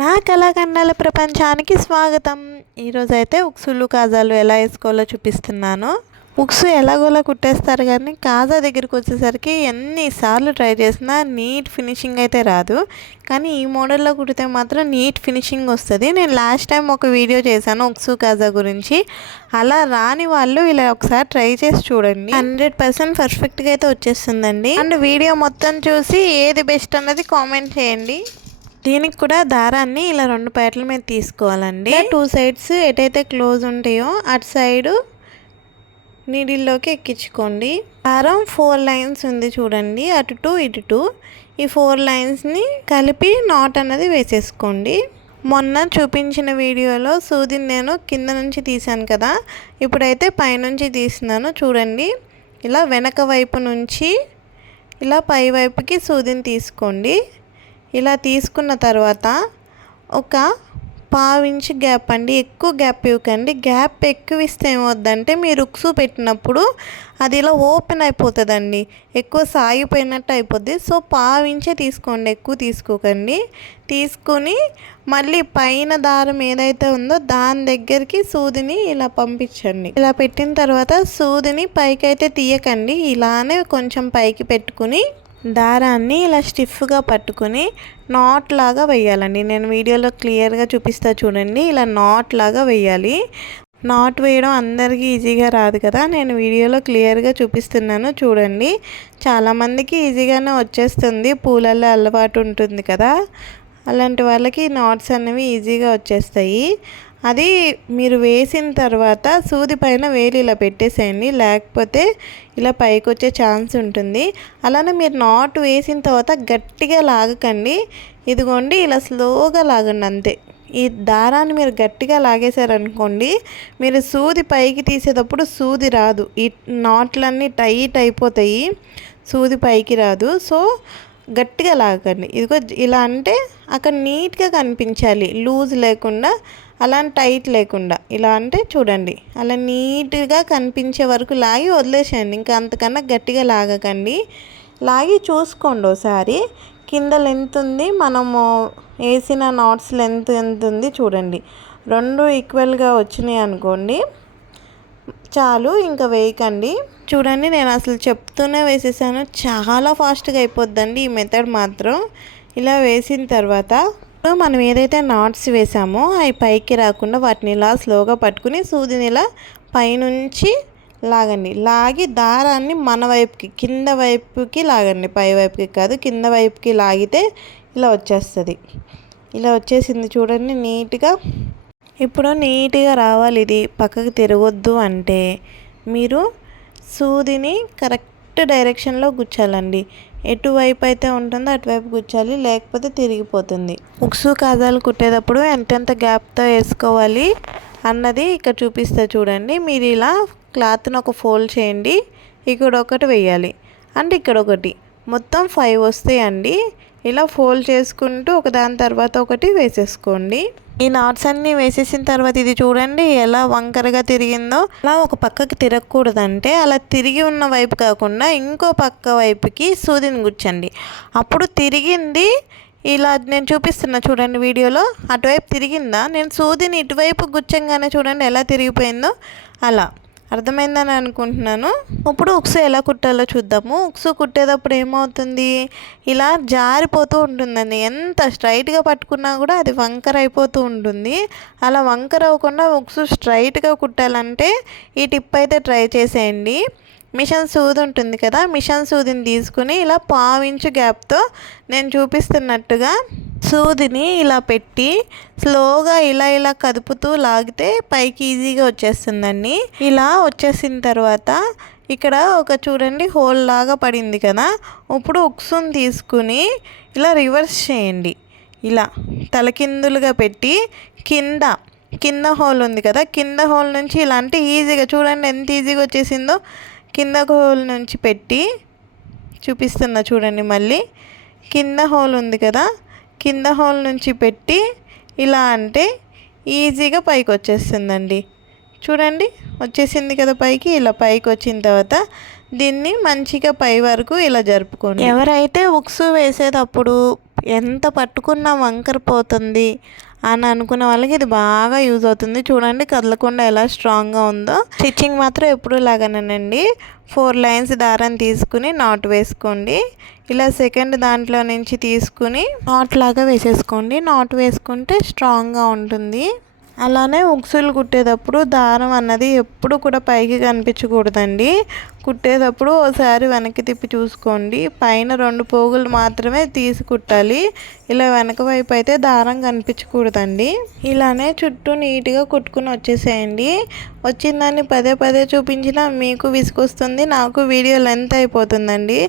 నా కళాఖండాల ప్రపంచానికి స్వాగతం. ఈరోజైతే ఉక్సులు కాజాలు ఎలా వేసుకోవాలో చూపిస్తున్నాను. ఉక్సు ఎలాగోలా కుట్టేస్తారు కానీ కాజా దగ్గరికి వచ్చేసరికి ఎన్నిసార్లు ట్రై చేసినా నీట్ ఫినిషింగ్ అయితే రాదు. కానీ ఈ మోడల్లో కుడితే మాత్రం నీట్ ఫినిషింగ్ వస్తుంది. నేను లాస్ట్ టైం ఒక వీడియో చేశాను ఉక్సు కాజా గురించి. అలా రాని వాళ్ళు ఇలా ఒకసారి ట్రై చేసి చూడండి, 100% పర్ఫెక్ట్గా అయితే వచ్చేస్తుందండి. అండ్ వీడియో మొత్తం చూసి ఏది బెస్ట్ అన్నది కామెంట్ చేయండి. దీనికి కూడా దారాన్ని ఇలా 2 పేటల మీద తీసుకోవాలండి. 2 సైడ్స్ ఎటైతే క్లోజ్ ఉంటాయో అటు సైడు నీడిల్లోకి ఎక్కించుకోండి. దారం 4 లైన్స్ ఉంది చూడండి, అటు 2 ఇటు 2. ఈ 4 లైన్స్ని కలిపి నాట్ అన్నది వేసేసుకోండి. మొన్న చూపించిన వీడియోలో సూదిని నేను కింద నుంచి తీసాను కదా, ఇప్పుడైతే పైనుంచి తీస్తున్నాను చూడండి. ఇలా వెనక వైపు నుంచి ఇలా పై వైపుకి సూదిని తీసుకోండి. ఇలా తీసుకున్న తర్వాత ఒక 1/2 ఇంచ్ గ్యాప్ అండి, ఎక్కువ గ్యాప్ ఇవ్వకండి. గ్యాప్ ఎక్కువ ఇస్తే ఏమవుద్దంటే మీరు ఉక్సు పెట్టినప్పుడు అది ఇలా ఓపెన్ అయిపోతుందండి, ఎక్కువ సాగిపోయినట్టు అయిపోద్ది. సో 1/2 ఇంచే తీసుకోండి, ఎక్కువ తీసుకోకండి. తీసుకొని మళ్ళీ పైన దారం ఏదైతే ఉందో దాని దగ్గరికి సూదిని ఇలా పంపించండి. ఇలా పెట్టిన తర్వాత సూదిని పైకి అయితే తీయకండి, ఇలానే కొంచెం పైకి పెట్టుకుని దారాన్ని ఇలా స్టిఫ్గా పట్టుకుని నాట్ లాగా వేయాలండి. నేను వీడియోలో క్లియర్గా చూపిస్తా చూడండి. ఇలా నాట్ లాగా వేయాలి. నాట్ వేయడం అందరికీ ఈజీగా రాదు కదా, నేను వీడియోలో క్లియర్గా చూపిస్తున్నాను చూడండి. చాలామందికి ఈజీగానే వచ్చేస్తుంది, పూలల్లో అలవాటు ఉంటుంది కదా, అలాంటి వాళ్ళకి నాట్స్ అనేవి ఈజీగా వచ్చేస్తాయి. అది మీరు వేసిన తర్వాత సూది పైన వేలు ఇలా పెట్టేసేయండి, లేకపోతే ఇలా పైకి వచ్చే ఛాన్స్ ఉంటుంది. అలానే మీరు నాట్ వేసిన తర్వాత గట్టిగా లాగకండి, ఇదిగోండి ఇలా స్లోగా లాగండి అంతే. ఈ దారాన్ని మీరు గట్టిగా లాగేశారనుకోండి, మీరు సూది పైకి తీసేటప్పుడు సూది రాదు, ఈ నాట్లన్నీ టైట్ అయిపోతాయి, సూది పైకి రాదు. సో గట్టిగా లాగండి. ఇదిగో ఇలా అంటే అక్కడ నీట్గా కనిపించాలి, లూజ్ లేకుండా అలాంటి టైట్ లేకుండా. ఇలా అంటే చూడండి, అలా నీట్గా కనిపించే వరకు లాగి వదిలేసేయండి, ఇంకా అంతకన్నా గట్టిగా లాగకండి. లాగి చూసుకోండి ఒకసారి కింద లెంత్ ఉంది, మనము వేసిన నాట్స్ లెంత్ ఎంత ఉంది చూడండి. 2 ఈక్వల్గా వచ్చినాయి అనుకోండి చాలు, ఇంకా వేయకండి. చూడండి నేను అసలు చెప్తూనే వేసేసాను, చాలా ఫాస్ట్గా అయిపోద్దండి ఈ మెథడ్ మాత్రం. ఇలా వేసిన తర్వాత మనం ఏదైతే నాట్స్ వేసామో అవి పైకి రాకుండా వాటిని ఇలా స్లోగా పట్టుకుని సూదిని ఇలా పైనుంచి లాగండి. లాగి దారాన్ని మన వైపుకి కింద వైపుకి లాగండి, పై వైపుకి కాదు, కింద వైపుకి లాగితే ఇలా వచ్చేస్తుంది. ఇలా వచ్చేసింది చూడండి నీట్గా. ఇప్పుడు నీట్గా రావాలి, ఇది పక్కకి తిరగొద్దు అంటే మీరు సూదిని కరెక్ట్ డైరెక్షన్లో గుచ్చాలండి. ఎటువైపు అయితే ఉంటుందో అటువైపు గుచ్చాలి, లేకపోతే తిరిగిపోతుంది. ఉక్సు కాజాలు కుట్టేటప్పుడు ఎంతెంత గ్యాప్తో వేసుకోవాలి అన్నది ఇక్కడ చూపిస్తా చూడండి. మీరు ఇలా క్లాత్ను ఒక ఫోల్డ్ చేయండి, ఇక్కడ ఒకటి వేయాలి అంటే ఇక్కడ ఒకటి, మొత్తం 5 వస్తాయండి. ఇలా ఫోల్డ్ చేసుకుంటూ ఒకదాని తర్వాత ఒకటి వేసేసుకోండి. ఈ నాట్స్ అన్నీ వేసేసిన తర్వాత ఇది చూడండి ఎలా వంకరగా తిరిగిందో. అలా ఒక పక్కకి తిరగకూడదంటే అలా తిరిగి ఉన్న వైపు కాకుండా ఇంకో పక్క వైపుకి సూదిని గుచ్చండి. అప్పుడు తిరిగింది ఇలా నేను చూపిస్తున్నా చూడండి వీడియోలో, అటువైపు తిరిగిందా, నేను సూదిని ఇటువైపు గుచ్చంగానే చూడండి ఎలా తిరిగిపోయిందో. అలా అర్థమైందని అనుకుంటున్నాను. ఇప్పుడు ఉక్సు ఎలా కుట్టాలో చూద్దాము. ఉక్సు కుట్టేటప్పుడు ఏమవుతుంది, ఇలా జారిపోతూ ఉంటుందండి. ఎంత స్ట్రైట్గా పట్టుకున్నా కూడా అది వంకర అయిపోతూ ఉంటుంది. అలా వంకర అవ్వకుండా ఉక్సు స్ట్రైట్గా కుట్టాలంటే ఈ టిప్ అయితే ట్రై చేసేయండి. మిషన్ సూది ఉంటుంది కదా, మిషన్ సూదిని తీసుకుని ఇలా 1/2 ఇంచ్ గ్యాప్తో నేను చూపిస్తున్నట్టుగా సూదిని ఇలా పెట్టి స్లోగా ఇలా ఇలా కదుపుతూ లాగితే పైకి ఈజీగా వచ్చేస్తుందండి. ఇలా వచ్చేసిన తర్వాత ఇక్కడ ఒక చూడండి హోల్ లాగా పడింది కదా, ఇప్పుడు ఉక్సుని తీసుకుని ఇలా రివర్స్ చేయండి. ఇలా తలకిందులుగా పెట్టి కింద హోల్ ఉంది కదా, కింద హోల్ నుంచి ఇలా అంటే ఈజీగా చూడండి ఎంత ఈజీగా వచ్చేసిందో. కింద హోల్ నుంచి పెట్టి చూపిస్తున్నా చూడండి, మళ్ళీ కింద హోల్ ఉంది కదా, కింద హోల్ నుంచి పెట్టి ఇలా అంటే ఈజీగా పైకి వచ్చేస్తుందండి. చూడండి వచ్చేసింది కదా పైకి. ఇలా పైకి వచ్చిన తర్వాత దీన్ని మంచిగా పై వరకు ఇలా జరుపుకోండి. ఎవరైతే ఉక్సు వేసేటప్పుడు ఎంత పట్టుకున్నా వంకర పోతుంది అని అనుకున్న వాళ్ళకి ఇది బాగా యూజ్ అవుతుంది. చూడండి కదలకుండా ఎలా స్ట్రాంగ్గా ఉందో. స్టిచ్చింగ్ మాత్రం ఎప్పుడు లాగానేనండి 4 లైన్స్ దారాన్ని తీసుకుని నాట్ వేసుకోండి. ఇలా సెకండ్ దాంట్లో నుంచి తీసుకుని నాట్ లాగా వేసేసుకోండి. నాట్ వేసుకుంటే స్ట్రాంగ్గా ఉంటుంది. అలానే ఉక్సులు కుట్టేటప్పుడు దారం అన్నది ఎప్పుడు కూడా పైకి కనిపించకూడదండి. కుట్టేటప్పుడు ఒకసారి వెనక్కి తిప్పి చూసుకోండి. పైన 2 పోగులు మాత్రమే తీసి కుట్టాలి. ఇలా వెనక వైపు అయితే దారం కనిపించకూడదండి. ఇలానే చుట్టూ నీట్గా కుట్టుకుని వచ్చేసేయండి. వచ్చిందాన్ని పదే పదే చూపించినా మీకు విసుకొస్తుంది, నాకు వీడియో లెంత్ అయిపోతుందండి.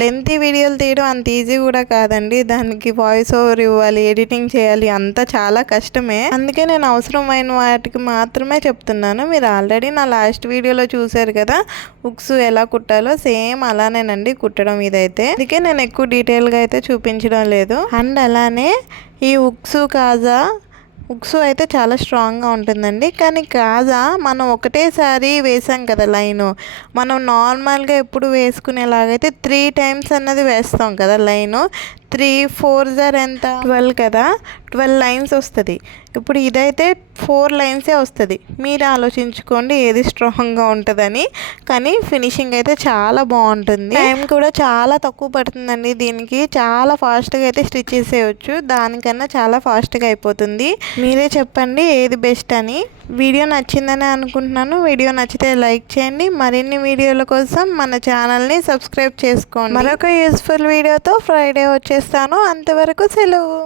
లెంత్ వీడియోలు తీయడం అంత ఈజీ కూడా కాదండి. దానికి వాయిస్ ఓవర్ ఇవ్వాలి, ఎడిటింగ్ చేయాలి, అంతా చాలా కష్టమే. అందుకే నేను అవసరమైన వాటికి మాత్రమే చెప్తున్నాను. మీరు ఆల్రెడీ నా లాస్ట్ వీడియోలో చూశారు కదా ఉక్సు ఎలా కుట్టాలో, సేమ్ అలానేనండి కుట్టడం ఇదైతే. అందుకే నేను ఎక్కువ డీటెయిల్గా అయితే చూపించడం లేదు. అండ్ అలానే ఈ ఉక్సు అయితే చాలా స్ట్రాంగ్గా ఉంటుందండి. కానీ కాజా మనం ఒకటేసారి వేసాం కదా లైను, మనం నార్మల్గా ఎప్పుడు వేసుకునేలాగైతే 3 టైమ్స్ అన్నది వేస్తాం కదా లైను. 3 4 జార్ ఎంత 12 కదా, 12 లైన్స్ వస్తుంది. ఇప్పుడు ఇదైతే 4 లైన్సే వస్తుంది. మీరు ఆలోచించుకోండి ఏది స్ట్రాంగ్గా ఉంటుందని. కానీ ఫినిషింగ్ అయితే చాలా బాగుంటుంది. టైం కూడా చాలా తక్కువ పడుతుందండి. దీనికి చాలా ఫాస్ట్గా అయితే స్టిచ్ చేసేయచ్చు. దానికన్నా చాలా ఫాస్ట్గా అయిపోతుంది. మీరే చెప్పండి ఏది బెస్ట్ అని. వీడియో నచ్చిందని అనుకుంటున్నాను. వీడియో నచ్చితే లైక్ చేయండి. మరిన్ని వీడియోల కోసం మన ఛానల్ని సబ్స్క్రైబ్ చేసుకోండి. మరొక యూస్ఫుల్ వీడియోతో ఫ్రైడే వచ్చేస్తాను. అంతవరకు సెలవు.